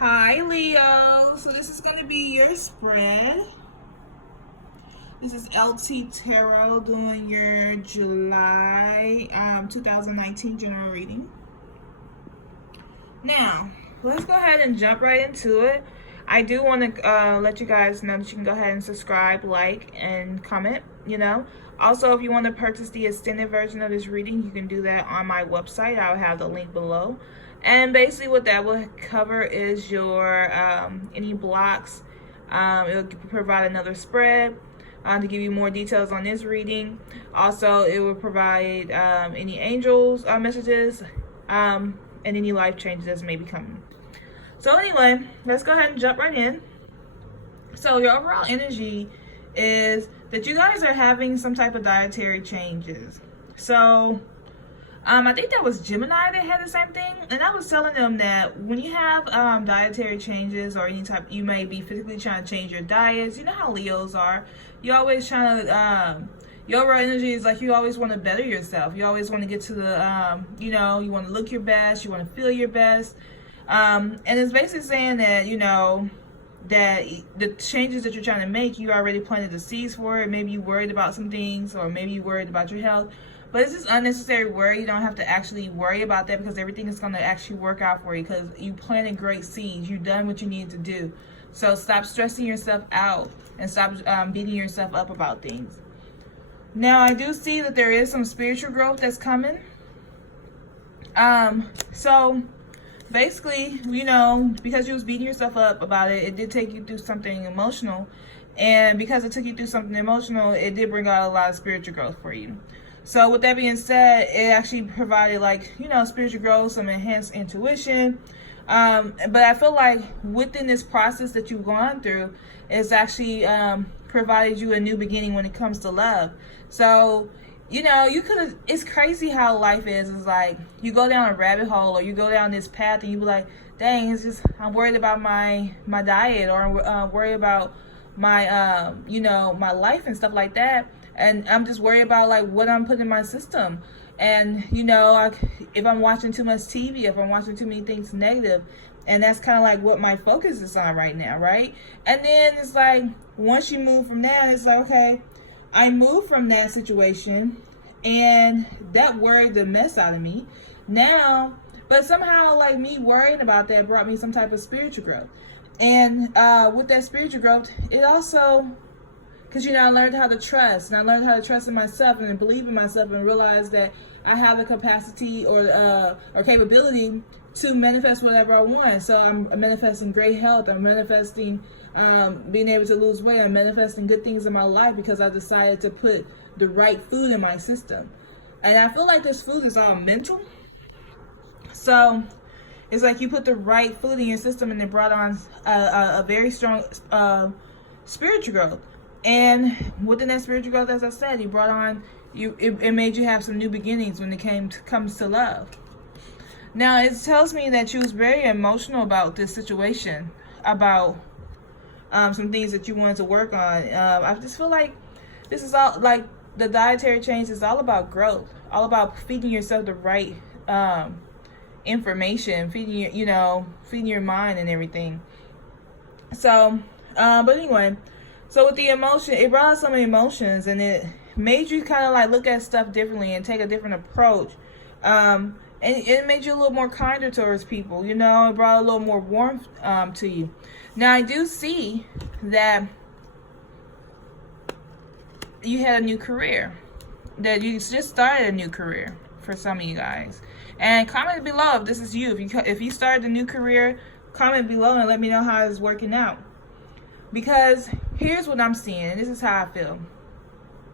Hi Leo, so this is going to be your spread. This is LT Tarot doing your July 2019 general reading. Now, let's go ahead and jump right into it. I do want to let you guys know that you can go ahead and subscribe, like, and comment, Also, if you want to purchase the extended version of this reading, you can do that on my website. I'll have the link below. And basically what that will cover is your any blocks. It'll provide another spread to give you more details on this reading. Also, it will provide any angels messages and any life changes that may be coming. So anyway, let's go ahead and jump right in. So your overall energy is that you guys are having some type of dietary changes. So I think that was Gemini that had the same thing, and I was telling them that when you have dietary changes or any type, you may be physically trying to change your diets. You know how Leos are. You always trying to, your overall energy is like you always want to better yourself. You always want to get to the, you want to look your best. You want to feel your best. And it's basically saying that, that the changes that you're trying to make, you already planted the seeds for it. Maybe you're worried about some things, or maybe you're worried about your health. But it's just unnecessary worry. You don't have to actually worry about that because everything is going to actually work out for you because you planted great seeds. You've done what you need to do. So stop stressing yourself out and stop beating yourself up about things. Now, I do see that there is some spiritual growth that's coming. So basically, because you was beating yourself up about it, it did take you through something emotional. And because it took you through something emotional, it did bring out a lot of spiritual growth for you. So with that being said, it actually provided spiritual growth, some enhanced intuition. But I feel like within this process that you've gone through, it's actually provided you a new beginning when it comes to love. So, you could have, it's crazy how life is. It's like you go down a rabbit hole or you go down this path and you be like, dang, it's just, I'm worried about my diet, or I'm worried about my, my life and stuff like that. And I'm just worried about what I'm putting in my system. And, if I'm watching too much TV, if I'm watching too many things negative, and that's kind of like what my focus is on right now, right? And then it's like, once you move from that, it's like, okay, I moved from that situation and that worried the mess out of me. Now, but somehow me worrying about that brought me some type of spiritual growth. And with that spiritual growth, it also, because I learned how to trust, and I learned how to trust in myself and believe in myself and realize that I have the capacity or capability to manifest whatever I want. So I'm manifesting great health. I'm manifesting being able to lose weight. I'm manifesting good things in my life because I decided to put the right food in my system. And I feel like this food is all mental. So it's like you put the right food in your system and it brought on a very strong spiritual growth. And within that spiritual growth, as I said, it brought on it made you have some new beginnings when it comes to love. Now, it tells me that you was very emotional about this situation, about some things that you wanted to work on. I just feel like this is all, like, the dietary change is all about growth, all about feeding yourself the right information, feeding your mind and everything. So, but anyway, so with the emotion, it brought out some emotions, and it made you kind of look at stuff differently and take a different approach. And it made you a little more kinder towards people. It brought a little more warmth to you. Now, I do see that you had a new career, that you just started a new career for some of you guys. And comment below if this is you. If you started a new career, comment below and let me know how it's working out. Because here's what I'm seeing. This is how I feel.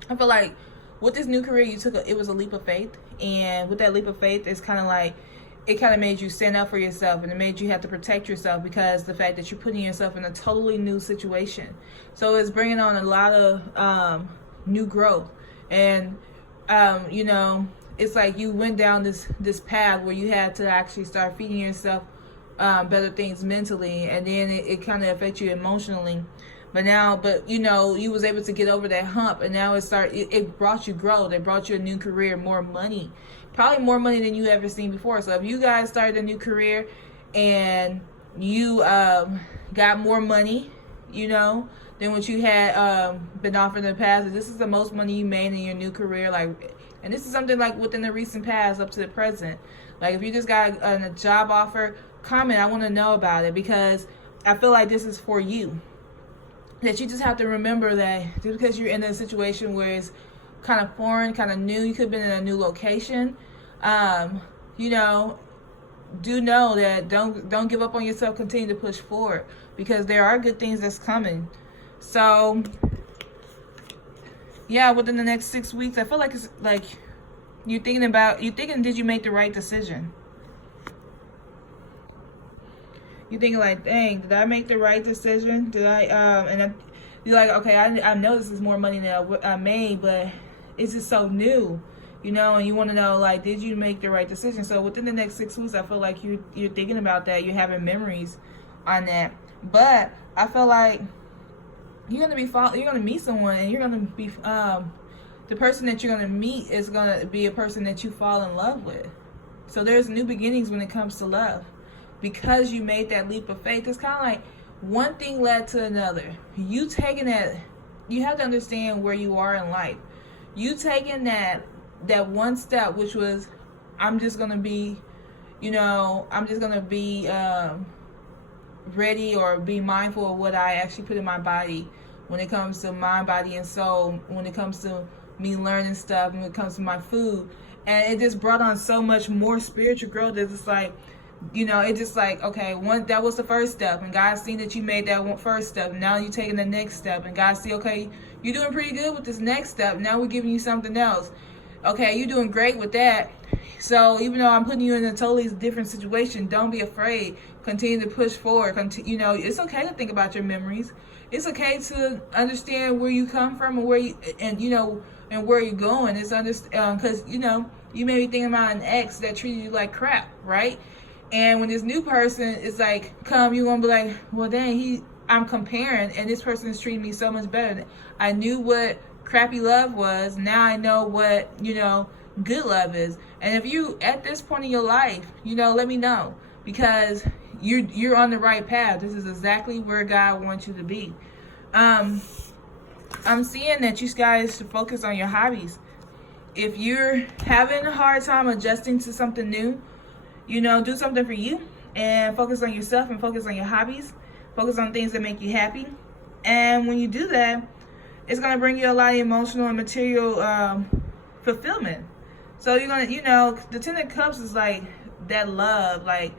I feel like with this new career you took, it was a leap of faith. And with that leap of faith, it's kind of like, it kind of made you stand up for yourself, and it made you have to protect yourself because the fact that you're putting yourself in a totally new situation. So it's bringing on a lot of new growth. And, it's like you went down this path where you had to actually start feeding yourself better things mentally, and then it kind of affects you emotionally. But you was able to get over that hump, and now it brought you growth. It brought you a new career, more money, probably more money than you ever seen before. So if you guys started a new career and you got more money, than what you had been offered in the past. This is the most money you made in your new career, and this is something like within the recent past up to the present. Like if you just got a job offer, comment. I want to know about it, because I feel like this is for you. That you just have to remember that just because you're in a situation where it's kind of foreign, kind of new, you could have been in a new location, do know that don't give up on yourself. Continue to push forward, because there are good things that's coming. So yeah, within the next 6 weeks, I feel like it's like you're thinking, did you make the right decision? You're thinking like, dang, did I make the right decision? Did I you're like, okay, I know this is more money than I made, but it's just so new, and you want to know, like, did you make the right decision? So within the next 6 weeks, I feel like you're thinking about that. You're having memories on that. But I feel like you're gonna meet someone, and you're gonna be the person that you're gonna meet is gonna be a person that you fall in love with. So there's new beginnings when it comes to love, because you made that leap of faith. It's kind of like one thing led to another. You taking that, you have to understand where you are in life. You taking that one step, which was, I'm just gonna be, ready, or be mindful of what I actually put in my body when it comes to mind, body, and soul, when it comes to me learning stuff, when it comes to my food. And it just brought on so much more spiritual growth. It's just like, it's just like, okay, that was the first step, and God seen that you made that first step. Now you're taking the next step, and God see, okay, you're doing pretty good with this next step. Now we're giving you something else. Okay, you're doing great with that. So even though I'm putting you in a totally different situation, don't be afraid. Continue to push forward. It's okay to think about your memories. It's okay to understand where you come from and where you're going. It's because you may be thinking about an ex that treated you like crap, right? And when this new person is like, you're gonna be like, well, dang, I'm comparing, and this person is treating me so much better. I knew what crappy love was. Now I know what good love is. And if you at this point in your life, let me know, because you're on the right path. This is exactly where God wants you to be. I'm seeing that you guys should focus on your hobbies. If you're having a hard time adjusting to something new, do something for you, and focus on yourself, and focus on your hobbies. Focus on things that make you happy. And when you do that, it's going to bring you a lot of emotional and material fulfillment. So you're going to, the Ten of Cups is like that love. Like,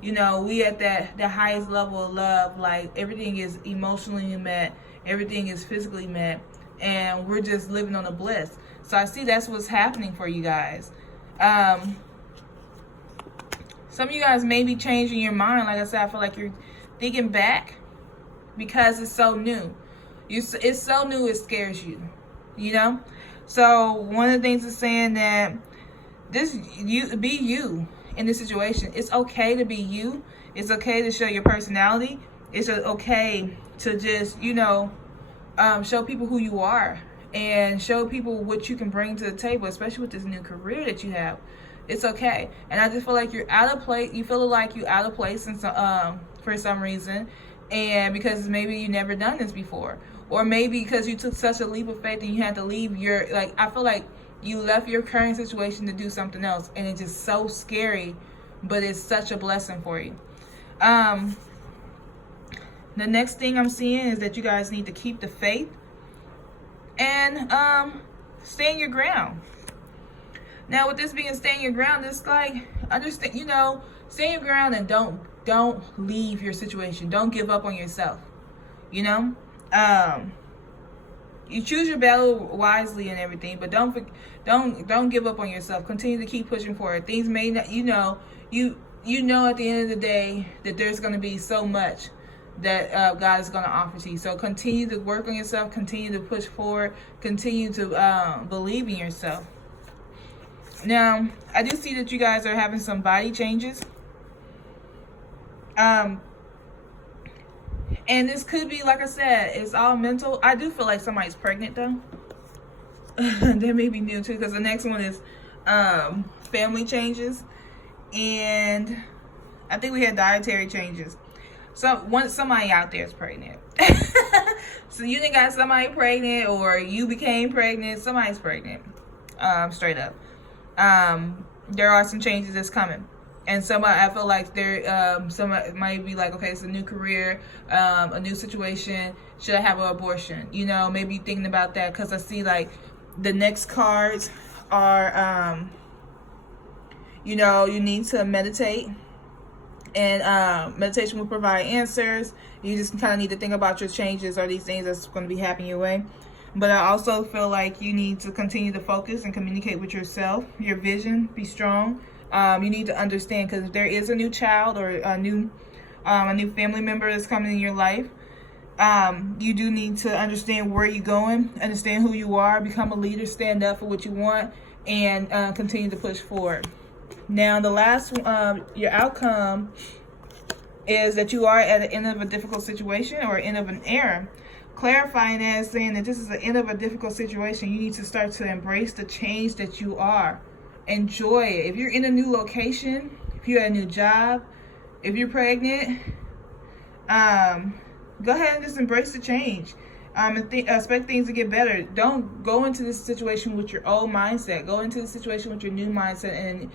we at the highest level of love. Like, everything is emotionally met. Everything is physically met. And we're just living on a bliss. So I see that's what's happening for you guys. Some of you guys may be changing your mind. Like I said, I feel like you're thinking back, because it's so new. It's so new, it scares you. So one of the things is saying that be you in this situation. It's okay to be you. It's okay to show your personality. It's okay to just show people who you are, and show people what you can bring to the table, especially with this new career that you have. It's okay. And I just feel like you're out of place. You feel like you're out of place for some reason, and because maybe you never done this before, or maybe because you took such a leap of faith and you had to leave I feel like you left your current situation to do something else, and it's just so scary, but it's such a blessing for you. The next thing I'm seeing is that you guys need to keep the faith and stand your ground. Now, with this being stand your ground, it's like, understand, stand your ground, and don't leave your situation. Don't give up on yourself. You choose your battle wisely and everything, but don't give up on yourself. Continue to keep pushing forward. Things may not, at the end of the day that there's going to be so much that God is going to offer to you. So continue to work on yourself. Continue to push forward. Continue to believe in yourself. Now, I do see that you guys are having some body changes. And this could be, like I said, it's all mental. I do feel like somebody's pregnant, though. That may be new, too, because the next one is family changes. And I think we had dietary changes. somebody out there is pregnant. So you done got somebody pregnant, or you became pregnant. Somebody's pregnant. Straight up. There are some changes that's coming. And I feel like some might be like, okay, it's a new career, a new situation. Should I have an abortion? You know, maybe thinking about that, because I see like the next cards are, you know, you need to meditate, and meditation will provide answers. You just kind of need to think about your changes or these things that's going to be happening your way. But I also feel like you need to continue to focus and communicate with yourself, your vision, be strong. You need to understand, because if there is a new child or a new family member that's coming in your life, you do need to understand where you're going, understand who you are, become a leader, stand up for what you want, and continue to push forward. Now, the last, your outcome is that you are at the end of a difficult situation or end of an era. Clarifying that, saying that this is the end of a difficult situation, you need to start to embrace the change that you are. Enjoy it. If you're in a new location, if you're at a new job, if you're pregnant, go ahead and just embrace the change. And expect things to get better. Don't go into this situation with your old mindset. Go into the situation with your new mindset,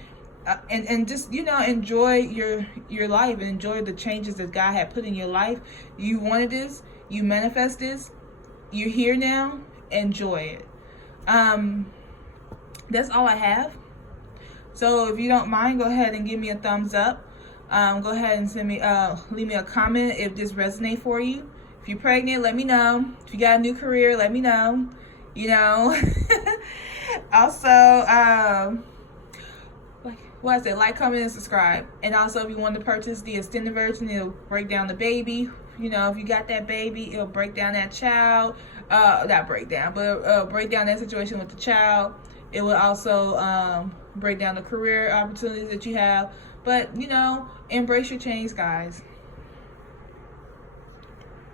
and just, you know, enjoy your life and enjoy the changes that God had put in your life. You wanted this. You manifest this. You're here now. Enjoy it. That's all I have. So if you don't mind, go ahead and give me a thumbs up. Go ahead and leave me a comment if this resonates for you. If you're pregnant, let me know. If you got a new career, let me know. You know. Also, what I said, like, comment, and subscribe. And also, if you want to purchase the extended version, it'll break down the baby. You know, if you got that baby, it'll break down that child. Not break down, but break down that situation with the child. It will also break down the career opportunities that you have. But, you know, embrace your change, guys.